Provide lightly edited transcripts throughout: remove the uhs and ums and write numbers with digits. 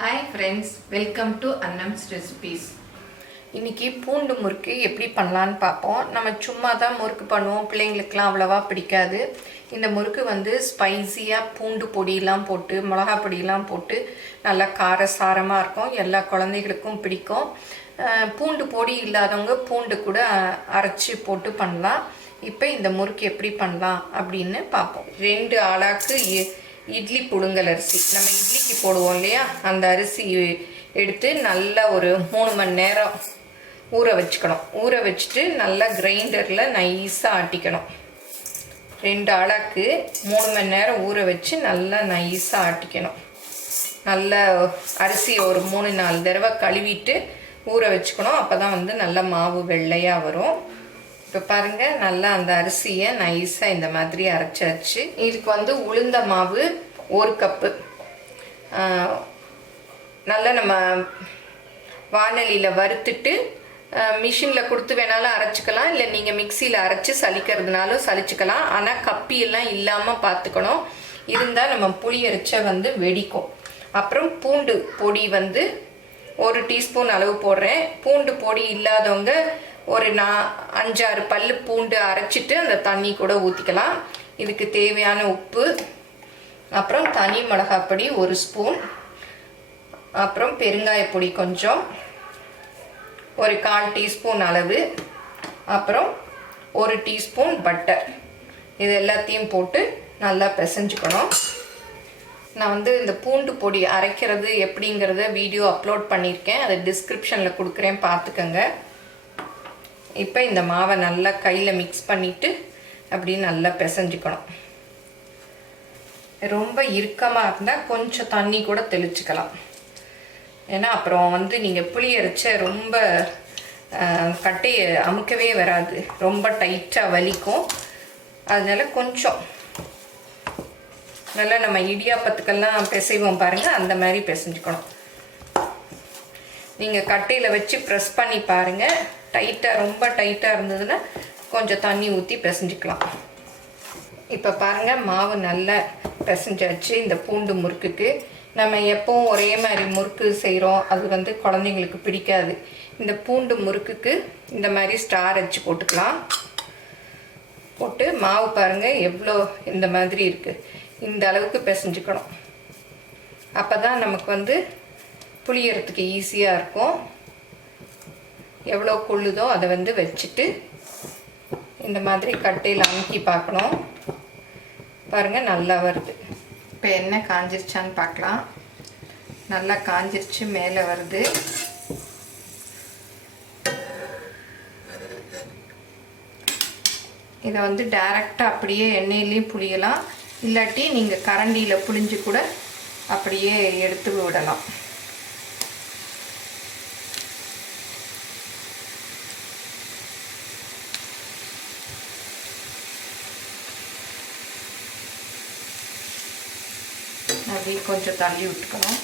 Hi friends, welcome to Annams recipes. இன்னைக்கு பூண்டு முறுக்கு எப்படி பண்ணலான்னு பார்ப்போம். நம்ம சும்மா தான் முறுக்கு பண்ணுவோம், பிள்ளைங்களுக்குலாம் அவ்வளவா பிடிக்காது. இந்த முறுக்கு வந்து ஸ்பைசியாக பூண்டு பொடியெல்லாம் போட்டு மிளகாய் பொடியெல்லாம் போட்டு நல்லா காரசாரமாக இருக்கும். எல்லா குழந்தைகளுக்கும் பிடிக்கும். பூண்டு பொடி இல்லாதவங்க பூண்டு கூட அரைச்சி போட்டு பண்ணலாம். இப்போ இந்த முறுக்கு எப்படி பண்ணலாம் அப்படின்னு பார்ப்போம். 2 ஆளாக்கு இட்லி புழுங்கல் அரிசி, நம்ம இட்லிக்கு போடுவோம் இல்லையா, அந்த அரிசி எடுத்து நல்லா ஒரு 3 மணி நேரம் ஊற வச்சுக்கணும். ஊற வச்சுட்டு நல்லா கிரைண்டரில் நைஸாக ஆட்டிக்கணும். 2 ஆளாக்கு 3 மணி நேரம் ஊற வச்சு நல்லா நைஸாக ஆட்டிக்கணும். நல்லா அரிசியை ஒரு 3-4 தடவை கழுவிட்டு ஊற வச்சுக்கணும். அப்போ தான் வந்து நல்லா மாவு வெள்ளையாக வரும். இப்போ பாருங்கள், நல்லா அந்த அரிசியை நைஸாக இந்த மாதிரி அரைச்சாச்சு. இதுக்கு வந்து உளுந்த மாவு 1 கப்பு நல்லா நம்ம வானலியில் வறுத்துட்டு மிஷினில் கொடுத்து வேணாலும் அரைச்சிக்கலாம், இல்லை நீங்கள் மிக்சியில் அரைச்சி சலிக்கிறதுனாலும் சலிச்சுக்கலாம். ஆனால் கப்பியெல்லாம் இல்லாமல் பார்த்துக்கணும். இருந்தால் நம்ம புளி அரைச்ச வந்து வெடிக்கும். அப்புறம் பூண்டு பொடி வந்து 1 டீஸ்பூன் அளவு போடுறேன். பூண்டு பொடி இல்லாதவங்க ஒரு 5-6 பல்லு பூண்டு அரைச்சிட்டு அந்த தண்ணி கூட ஊற்றிக்கலாம். இதுக்கு தேவையான உப்பு, அப்புறம் தனி மிளகாப்பொடி 1 ஸ்பூன், அப்புறம் பெருங்காயப்பொடி கொஞ்சம், ஒரு 1/4 டீஸ்பூன் அளவு, அப்புறம் 1 டீஸ்பூன் பட்டர். இது எல்லாத்தையும் போட்டு நல்லா பிசைஞ்சுக்கணும். நான் வந்து இந்த பூண்டு பொடி அரைக்கிறது எப்படிங்கிறத வீடியோ அப்லோட் பண்ணியிருக்கேன், அதை டிஸ்கிரிப்ஷனில் கொடுக்குறேன், பார்த்துக்கோங்க. இப்போ இந்த மாவை நல்லா கையில் மிக்ஸ் பண்ணிவிட்டு அப்படி நல்லா பிசைஞ்சுக்கணும். ரொம்ப இறுக்கமாக இருந்தால் கொஞ்சம் தண்ணி கூட தெளிச்சுக்கலாம். ஏன்னா அப்புறம் வந்து நீங்கள் புளி அரைச்ச ரொம்ப கட்டையை அமுக்கவே வராது, ரொம்ப டைட்டாக வலிக்கும். அதனால கொஞ்சம் நல்லா நம்ம இடியாப்பத்துக்கெல்லாம் பிசைவோம் பாருங்கள், அந்த மாதிரி பிசைஞ்சுக்கணும். நீங்கள் கட்டையில் வச்சு ப்ரெஸ் பண்ணி பாருங்கள். டைட்டாக ரொம்ப டைட்டாக இருந்ததுன்னா கொஞ்சம் தண்ணி ஊற்றி பிசைஞ்சிக்கலாம். இப்போ பாருங்கள், மாவு நல்லா பிசைஞ்சாச்சு. இந்த பூண்டு முறுக்குக்கு நம்ம எப்பவும் ஒரே மாதிரி முறுக்கு செய்கிறோம், அது வந்து குழந்தைங்களுக்கு பிடிக்காது. இந்த பூண்டு முறுக்குக்கு இந்த மாதிரி ஸ்டார் வச்சு போட்டுக்கலாம். போட்டு மாவு பாருங்கள் எவ்வளோ இந்த மாதிரி இருக்குது, இந்த அளவுக்கு பிசைஞ்சுக்கணும். அப்போ தான் நமக்கு வந்து புளியறதுக்கு ஈஸியாக இருக்கும். எவ்வளோ கொள்ளுதோ அதை வந்து வச்சுட்டு இந்த மாதிரி கட்டையில் அமுக்கி பார்க்கணும். பாருங்கள் நல்லா வருது. இப்போ எண்ணெய் காஞ்சிருச்சான்னு பார்க்கலாம். நல்லா காஞ்சிருச்சு, மேலே வருது. இதை வந்து டைரெக்டாக அப்படியே எண்ணெயிலையும் புளியலாம், இல்லாட்டி நீங்கள் கரண்டியில் புளிஞ்சு கூட அப்படியே எடுத்து விடலாம். அப்படியே கொஞ்சம் தள்ளி விட்டுக்கணும்.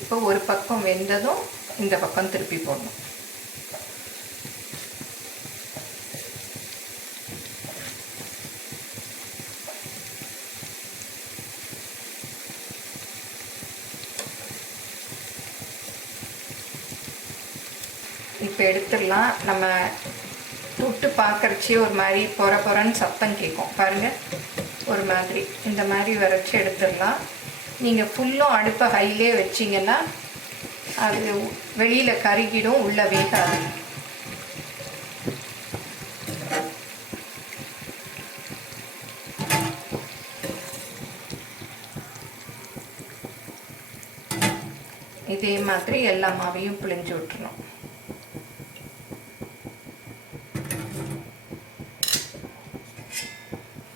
இப்போ ஒரு பக்கம் வெந்ததும் இந்த பக்கம் திருப்பி போடணும். இப்போ எடுத்துடலாம். நம்ம தொட்டு பார்க்குறச்சே ஒரு மாதிரி பொறன்னு சத்தம் கேட்கும் பாருங்கள், ஒரு மாதிரி இந்த மாதிரி வரைச்சி எடுத்துடலாம். நீங்கள் ஃபுல்லும் அடுப்பை ஹைலே வச்சிங்கன்னா அது வெளியில் கருகிடும், உள்ளே வேகாது. இதே மாதிரி எல்லா மாவையும் பிழிஞ்சு விட்டுறணும்.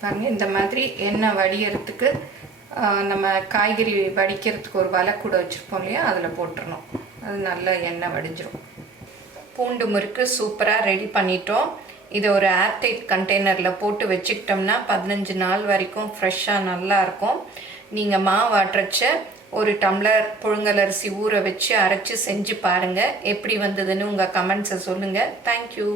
பாருங்கள், இந்த மாதிரி எண்ணெய் வடிகிறதுக்கு நம்ம காய்கறி வடிக்கிறதுக்கு ஒரு வலை கூட வச்சுருப்போம் இல்லையா, அதில் போட்டுடணும். அது நல்லா எண்ணெய் வடிஞ்சிடும். பூண்டு முறுக்கு சூப்பராக ரெடி பண்ணிட்டோம். இதை ஒரு ஏர்டைட் கண்டெய்னரில் போட்டு வச்சுக்கிட்டோம்னா 15 நாள் வரைக்கும் ஃப்ரெஷ்ஷாக நல்லாயிருக்கும். நீங்கள் மாவு ஆட்டுறச்ச 1 டம்ளர் புழுங்கல் அரிசி ஊற வச்சு அரைச்சி செஞ்சு பாருங்கள். எப்படி வந்ததுன்னு உங்கள் கமெண்ட்ஸை சொல்லுங்கள். தேங்க்யூ.